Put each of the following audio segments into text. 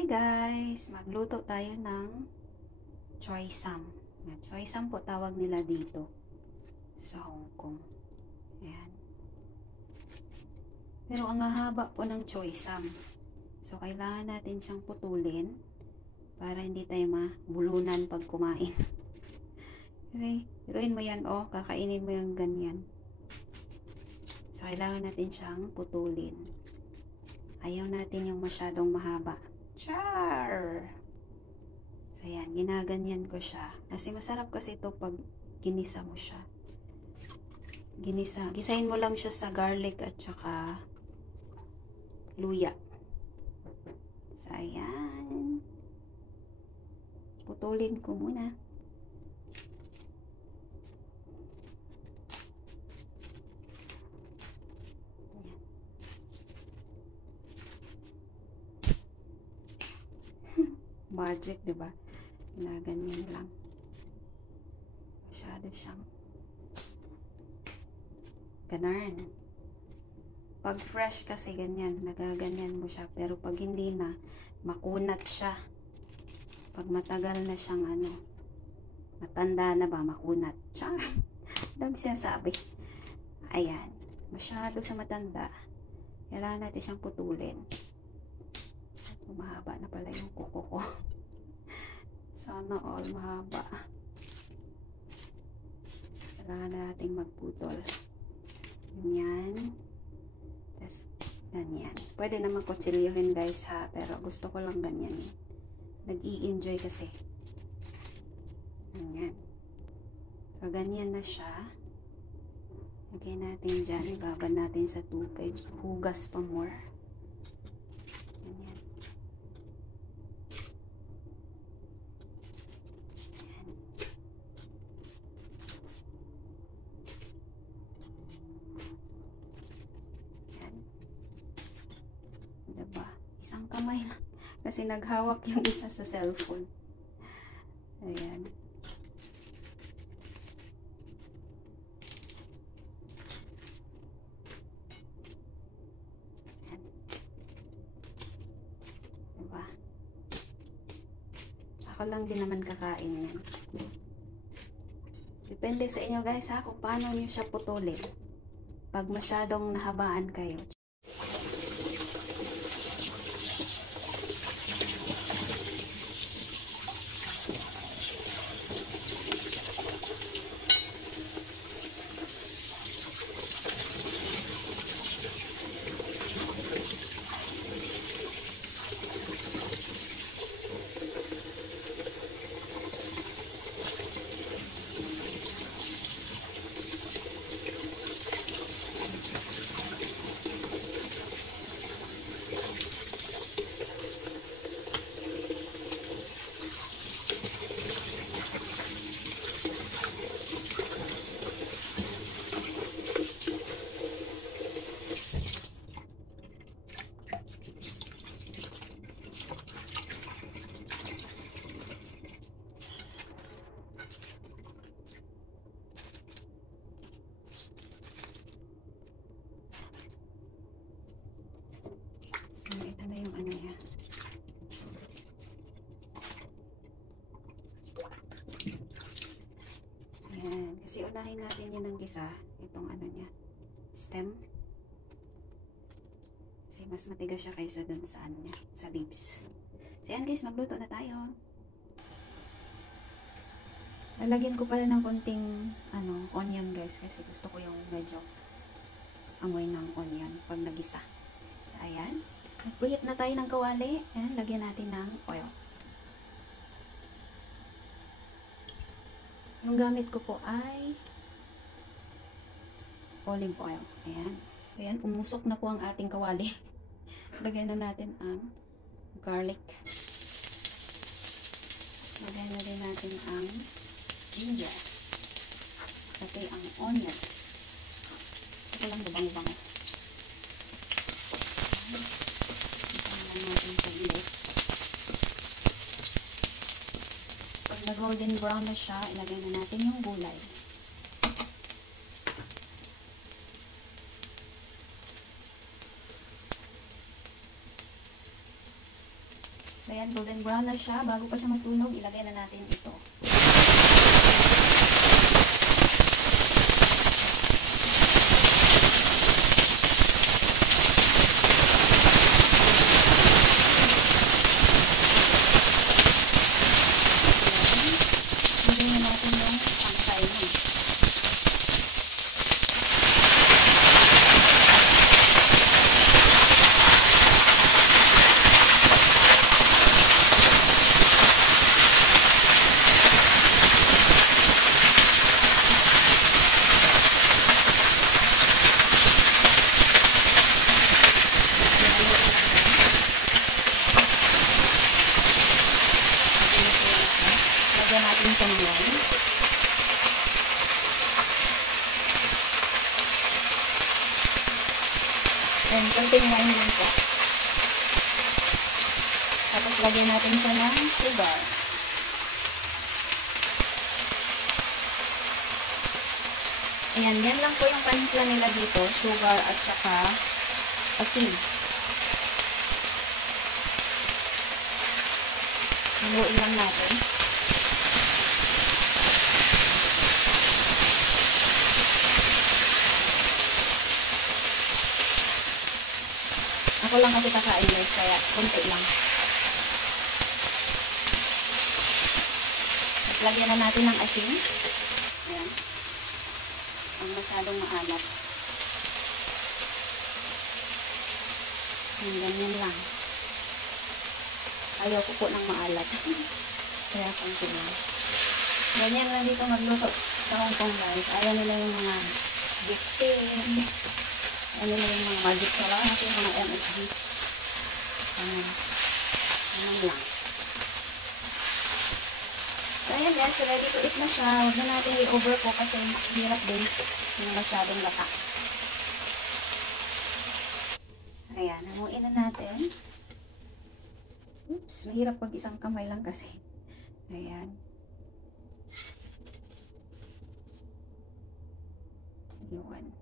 Hi guys! Magluto tayo ng choy sam. Choy sam po tawag nila dito sa Hong Kong. Ayan. Pero ang haba po ng choy sam. So kailangan natin siyang putulin para hindi tayo mabulunan pag kumain. Okay, piruin mo yan kakainin mo yung ganyan. So kailangan natin siyang putulin. Ayaw natin yung masyadong mahaba. Char! So, yan. Ginaganyan ko siya. Kasi masarap kasi ito pag ginisa mo siya. Gisahin mo lang siya sa garlic at saka luya. So, ayan. Putulin ko muna. Magic, diba? Ginaganyan lang. Masyado siyang ganun. Pag fresh kasi ganyan, nagaganyan mo siya. Pero pag hindi na, makunat siya. Pag matagal na siyang matanda na ba, makunat. Char! Dami sinasabi. Ayan. Masyado sa matanda. Kailangan natin siyang putulin. Mahaba na pala yung kuko ko. Sana all mahaba. Kailangan nating magputol. Ganyan. Tapos, ganyan. Pwede naman kutsilyohin guys ha. Pero gusto ko lang ganyan eh. Nag-i-enjoy kasi. Ganyan. So, ganyan na siya. Lagay natin dyan. Ibaban natin sa tubig. Hugas pa more. Diba? Isang kamay lang. Kasi naghawak yung isa sa cellphone. Ayan. Ayan. Diba? Ako lang din naman kakain yan. Depende sa inyo guys ha, kung paano nyo siya putulin. Pag masyadong nahabaan kayo. Ito na yung niya. Ayan. Kasi unahin natin yun ng gisa. Itong niya. Stem. Kasi mas matigas siya kaysa dun sa niya. Sa leaves. So yan guys, magluto na tayo. Lalagyan ko pala ng konting onion guys. Kasi gusto ko yung medyo amoy ng onion pag nagisa. So ayan. Nag-preheat na tayo ng kawali. Ayan, lagyan natin ng oil. Yung gamit ko po ay olive oil. Ayan. Ayan, umusok na po ang ating kawali. Lagyan na natin ang garlic. Lagyan na din natin ang ginger. Kasi ang onion. Saka lang bubang-bang. Natin saglit. Pag na-golden brown na siya, ilagay na natin yung gulay. So, ayan, golden brown na siya. Bago pa siya masunog, ilagay na natin ito. Ilagay na natin yung pangkay mo. Lagyan natin siya ng wine. And konting wine din po. Tapos lagyan natin siya ng sugar. Ayan, yan lang po yung panimpla nila dito. Sugar at saka asin. Haluin lang natin. Ako lang kasi kakain guys, kaya konti lang. Tapos lagyan na natin ng asin. Ayan. Ang masyadong maalat. Ayan, ganyan lang. Ayaw ko po ng maalat. Kaya konti lang. Ganyan lang dito magluto sa Hong Kong guys. Ayaw nila yung mga gitsin. Ano na yung mga magic sarap, yung mga MSGs. Ano lang. So, ayan guys, ready to eat na siya. Huwag na natin i-overcook kasi hirap din yung masyadong lata. Ayan, hamuin na natin. Oops, mahirap pag isang kamay lang kasi. Ayan. Yun.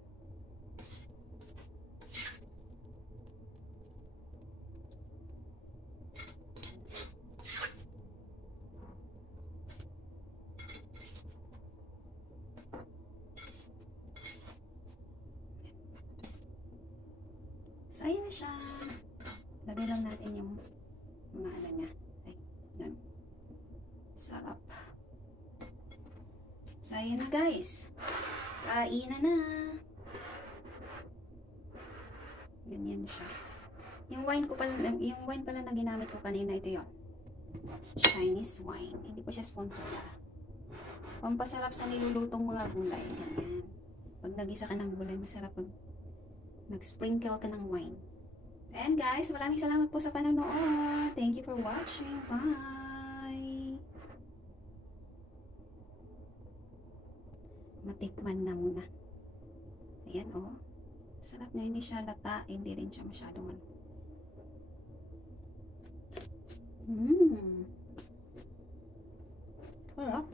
So, ayan na siya. Lagay lang natin yung mga ano niya. Ay, yan. Sarap. So, ayan na guys. Kainan na. Ganyan siya. Yung wine pala na ginamit ko kanina, ito yun. Chinese wine. Hindi po siya sponsor. Pampasarap sa nilulutong mga gulay. Ganyan. Pag nagisa ka ng gulay, masarap pag nag-sprinkle ka ng wine. And guys, maraming salamat po sa panonood. Thank you for watching. Bye! Matikman na muna. Ayan, oh. Sarap na, hindi siya lata. Hindi rin siya masyadong ano. Sarap.